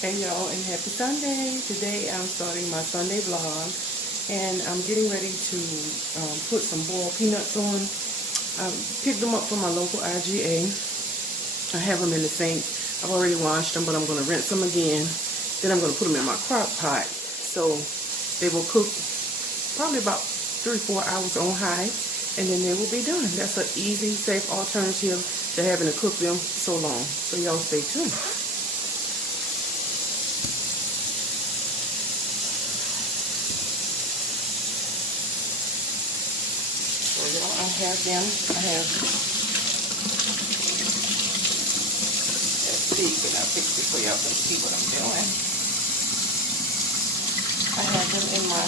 Hey y'all, and happy Sunday. Today I'm starting my Sunday vlog, and I'm getting ready to put some boiled peanuts on. I picked them up from my local IGA. I have them in the sink. I've already washed them, but I'm going to rinse them again. Then I'm going to put them in my crock pot, so they will cook probably about 3-4 hours on high, and then they will be done. That's an easy, safe alternative to having to cook them so long. So y'all stay tuned. So y'all, I have them. Let's see, can I fix it so y'all can see what I'm doing? I have them in my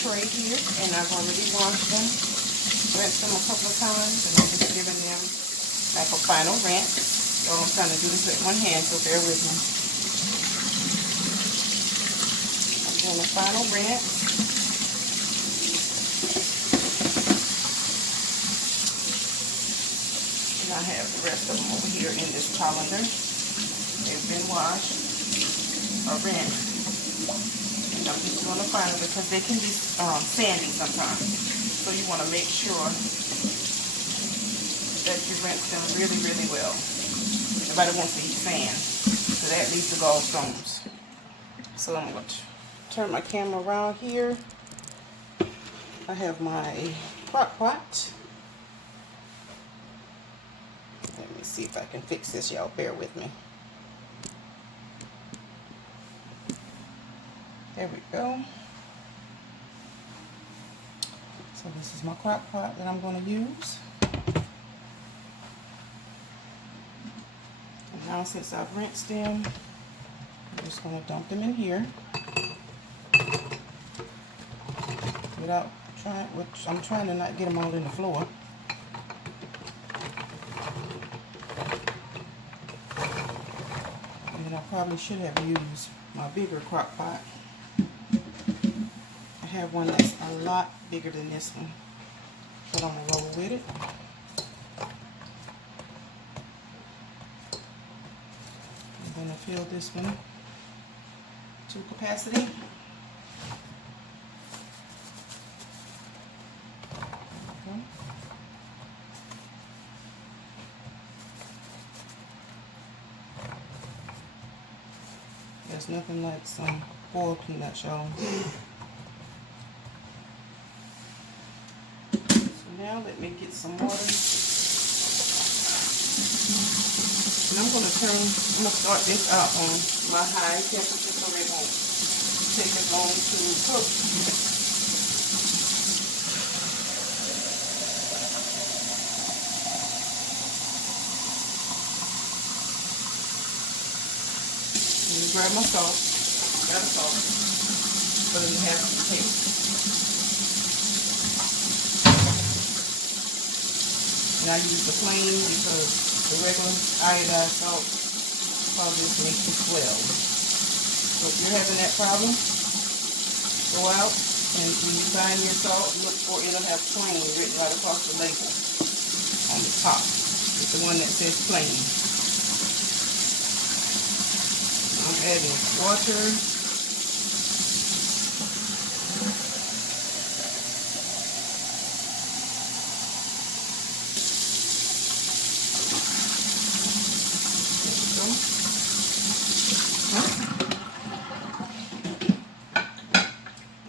tray here, and I've already washed them, rinsed them a couple of times, and I'm just giving them like a final rinse. So I'm trying to do this with one hand, so bear with me. I'm doing a final rinse. And I have the rest of them over here in this colander. They've been washed or rinsed. And I'm just doing a final because they can be sandy sometimes. So you want to make sure that you rinse them really, really well. Nobody wants to eat sand, so that leads to gallstones. So I'm going to turn my camera around here. I have my crock pot. Let me see if I can fix this, y'all. Bear with me. There we go. So this is my crock pot that I'm going to use. And now since I've rinsed them, I'm just going to dump them in here. Without trying, which I'm trying to not get them all in the floor. And I probably should have used my bigger crock pot. I have one that's a lot bigger than this one, but I'm going to roll with it. I'm going to fill this one to capacity. Okay. There's nothing like some boiled peanuts, y'all. Now let me get some water. And I'm going to start this out on my high temperature so it won't take as long to cook. Let me grab my salt. Got a salt. Put it in half of the taste. And I use the plain because the regular iodized salt probably makes you swell. So if you're having that problem, go out and when you find your salt, look for it'll have plain written right across the label on the top. It's the one that says plain. I'm adding water.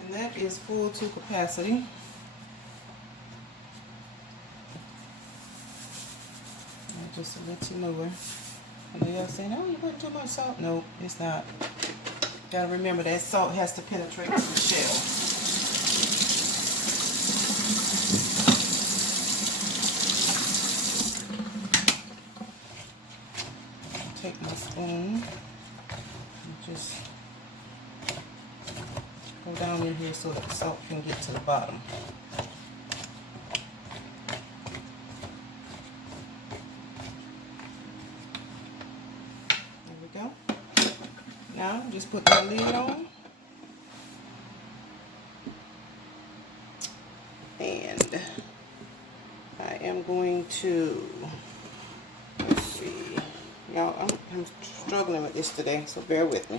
And that is full to capacity. Just to let you know where. And they are saying, oh, you're putting too much salt. No, it's not. Gotta remember that salt has to penetrate the shell. Take my spoon and just go down in here so that the salt can get to the bottom. There we go. Now just put my lid on. And I am going to, let's see, Y'all, I'm struggling with this today, so bear with me.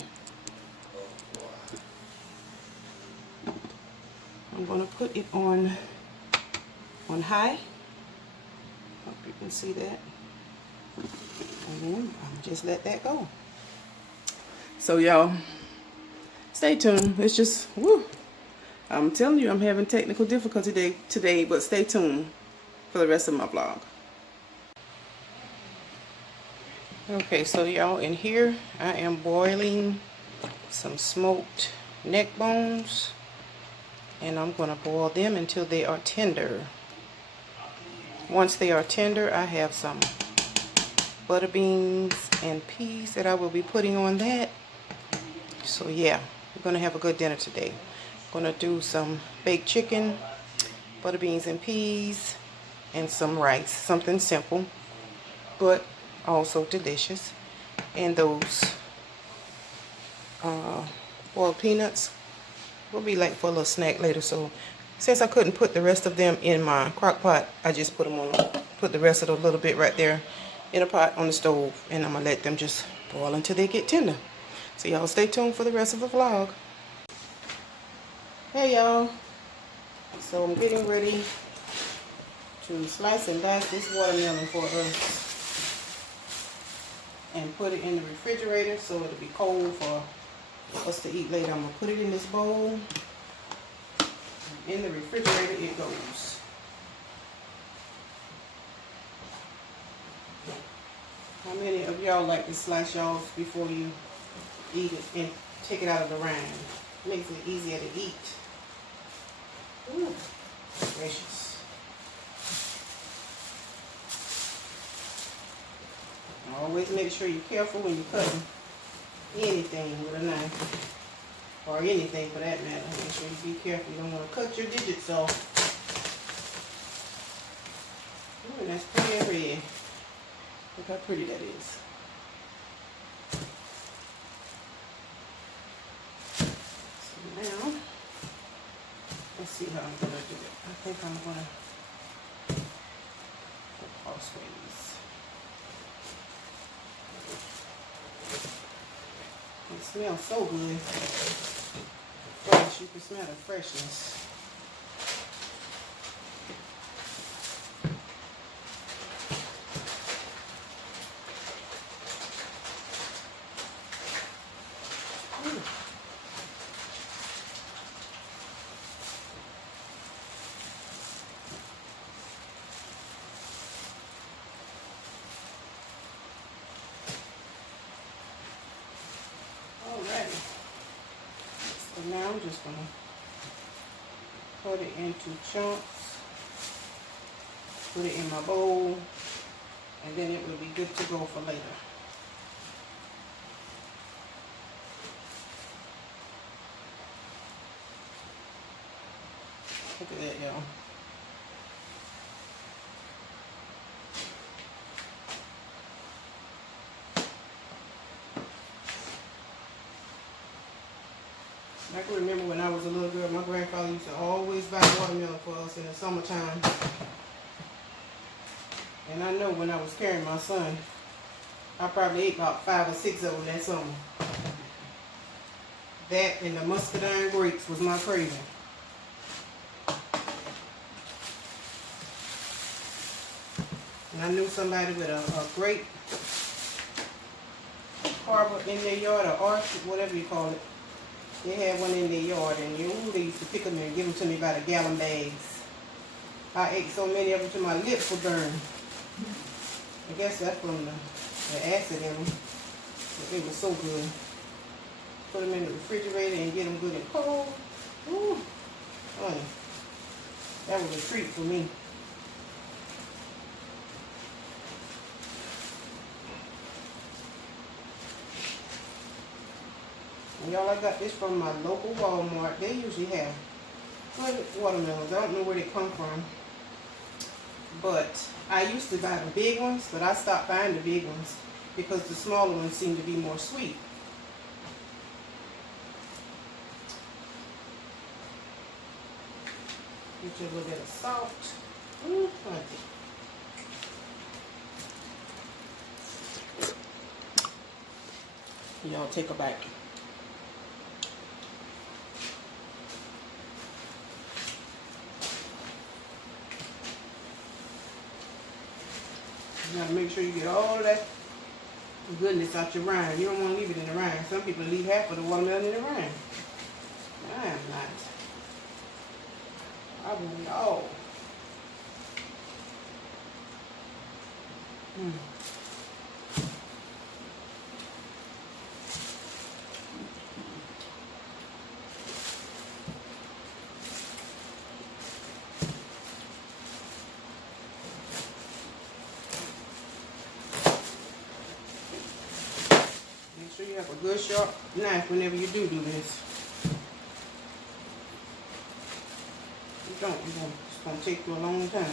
I'm going to put it on high. Hope you can see that. And then I'll just let that go. So y'all, stay tuned. It's just, woo. I'm telling you, I'm having technical difficulty today, but stay tuned for the rest of my vlog. Okay, so y'all, in here I am boiling some smoked neck bones, and I'm going to boil them until they are tender. Once they are tender, I have some butter beans and peas that I will be putting on that. So yeah, we're going to have a good dinner today. I'm going to do some baked chicken, butter beans and peas, and some rice. Something simple, but also delicious. And those boiled peanuts will be like for a little snack later. So since I couldn't put the rest of them in my crock pot, I just put the rest of the little bit right there in a pot on the stove, and I'm gonna let them just boil until they get tender. So y'all stay tuned for the rest of the vlog. Hey y'all, so I'm getting ready to slice and dice this watermelon for us and put it in the refrigerator so it'll be cold for us to eat later. I'm gonna put it in this bowl. In the refrigerator it goes. How many of y'all like to slice y'all before you eat it and take it out of the rind? Makes it easier to eat. Ooh, gracious. Always make sure you're careful when you're cutting anything with a knife, or anything for that matter. Make sure you be careful. You don't want to cut your digits off. Ooh, that's pretty and red. Look how pretty that is. So now, let's see how I'm going to do it. I think I'm going to go crossways. It smells so good. Gosh, you can smell the freshness. Alrighty. So now I'm just going to cut it into chunks, put it in my bowl, and then it will be good to go for later. Look at that, y'all. I can remember when I was a little girl, my grandfather used to always buy watermelon for us in the summertime. And I know when I was carrying my son, I probably ate about 5 or 6 of them that summer. That and the muscadine grapes was my craving. And I knew somebody with a grape harbor in their yard, or orchard, whatever you call it. They had one in their yard, and they used to pick them and give them to me by the gallon bags. I ate so many of them till my lips were burned. I guess that's from the acid in them. But they were so good. Put them in the refrigerator and get them good and cold. Ooh, honey, that was a treat for me. And y'all, I got this from my local Walmart. They usually have good watermelons. I don't know where they come from. But I used to buy the big ones, but I stopped buying the big ones because the smaller ones seem to be more sweet. Get you a little bit of salt. Ooh, plenty. Y'all take a bite. You gotta make sure you get all of that goodness out your rind. You don't want to leave it in the rind. Some people leave half of the watermelon in the rind. I am not. I want it all. Make sure you have a good sharp knife whenever you do this. You don't, it's going to take you a long time.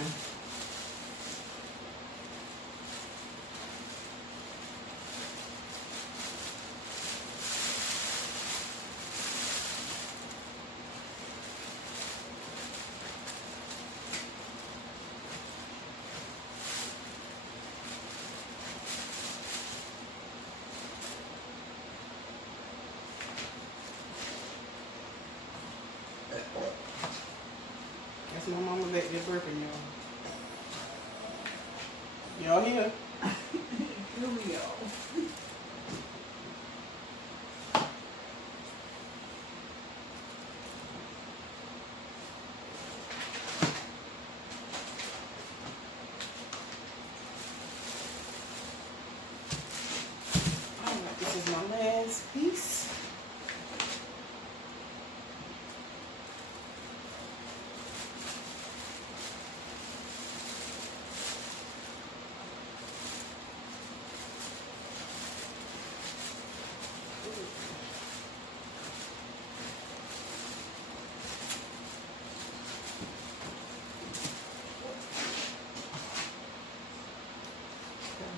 That's my mama back there burping, y'all. Y'all here? Here we go. Alright, this is my last piece.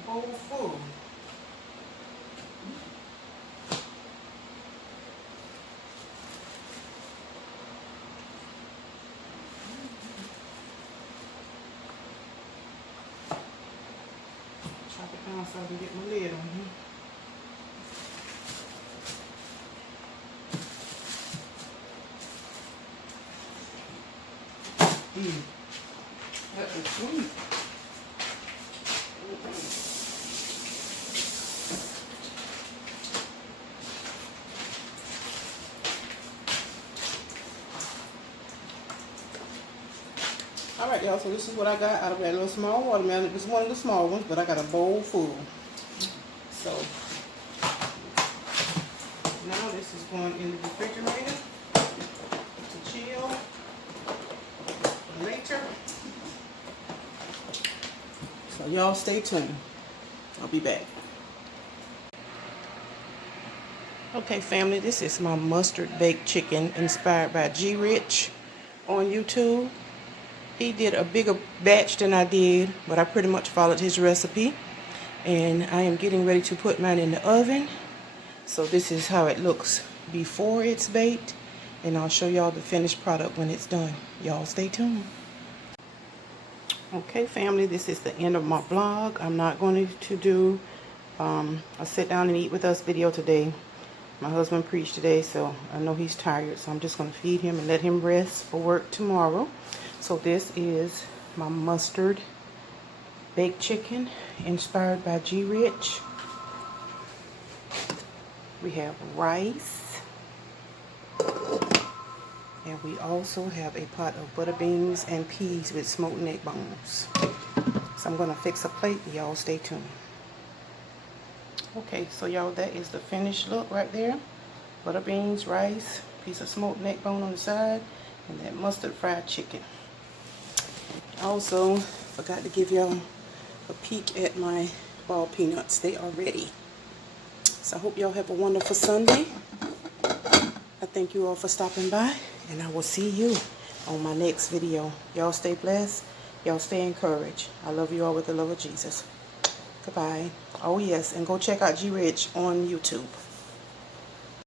Bowl full. Chop it down so I can get my lid on here. That was sweet. Alright, y'all, so this is what I got out of that little small watermelon. It's one of the small ones, but I got a bowl full. So, now this is going in the refrigerator to chill for later. So, y'all stay tuned. I'll be back. Okay, family, this is my mustard baked chicken inspired by G Rich on YouTube. He did a bigger batch than I did, but I pretty much followed his recipe. And I am getting ready to put mine in the oven. So this is how it looks before it's baked. And I'll show y'all the finished product when it's done. Y'all stay tuned. Okay, family, this is the end of my vlog. I'm not going to do a sit down and eat with us video today. My husband preached today, so I know he's tired. So I'm just going to feed him and let him rest for work tomorrow. So this is my mustard baked chicken inspired by G Rich. We have rice. And we also have a pot of butter beans and peas with smoked neck bones. So I'm going to fix a plate. Y'all stay tuned. Okay, so y'all, that is the finished look right there. Butter beans, rice, piece of smoked neck bone on the side, and that mustard fried chicken. Also, forgot to give y'all a peek at my ball peanuts. They are ready. So I hope y'all have a wonderful Sunday. I thank you all for stopping by, and I will see you on my next video. Y'all stay blessed. Y'all stay encouraged. I love you all with the love of Jesus. Goodbye. Oh yes, and go check out G Rich on YouTube.